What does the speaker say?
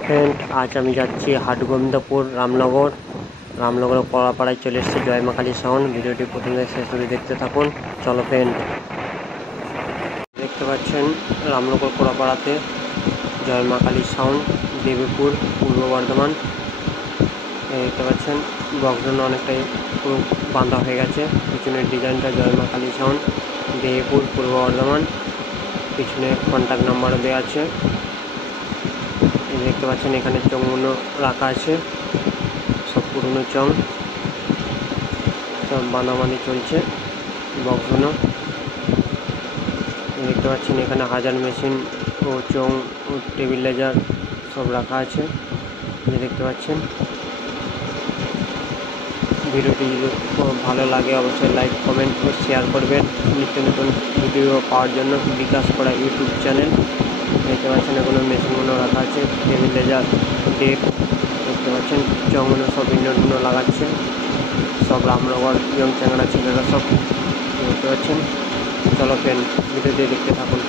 Hi friend, আজ আমি যাচ্ছি হাটগোবিন্দপুর রামনগর কলাপাড়ায় চলে এসেছে জয় মা কালী সাউন্ড। ভিডিওটি প্রথমে শেষ অবধি দেখতে থাকুন। চলো ফ্রেন্ড, দেখতে পাচ্ছেন রামনগর কলাপাড়াতে জয় মা কালী সাউন্ড, দেবীপুর, পূর্ব বর্ধমান। দেখতে পাচ্ছেন বক্সজন অনেকটাই পুরো বাঁধা হয়ে গেছে। পিছনের ডিজাইনটা জয় মা কালী সাউন্ড, দেবীপুর, পূর্ব বর্ধমান। পিছনে কন্ট্যাক্ট নাম্বারও দেওয়া আছে। দেখতে পাচ্ছেন এখানে চংগুলো রাখা আছে, সব পুরনো চং, সব বানাবানি চলছে বক্সগুলো। দেখতে পাচ্ছেন এখানে হাজার মেশিন ও চং ও টেবিল লেজার সব রাখা আছে। দেখতে পাচ্ছেন ভিডিওটি যদি ভালো লাগে অবশ্যই লাইক, কমেন্ট ও শেয়ার করবেন। নিত্য নতুন ভিডিও পাওয়ার জন্য বিকাশ করা ইউটিউব চ্যানেল। দেখতে পাচ্ছেন এগুলো মেশিনগুলো রাখা আছে, টেবিল লেজার, ডেক। দেখতে পাচ্ছেন চংগুলো সব ইন্ডোরগুলো লাগাচ্ছে, সব রামনগর ইয়ং চ্যাংড়া ছেলেরা সব। দেখতে পাচ্ছেন। চলো ফ্রেন্ড, ভিডিওটি দেখতে থাকুন।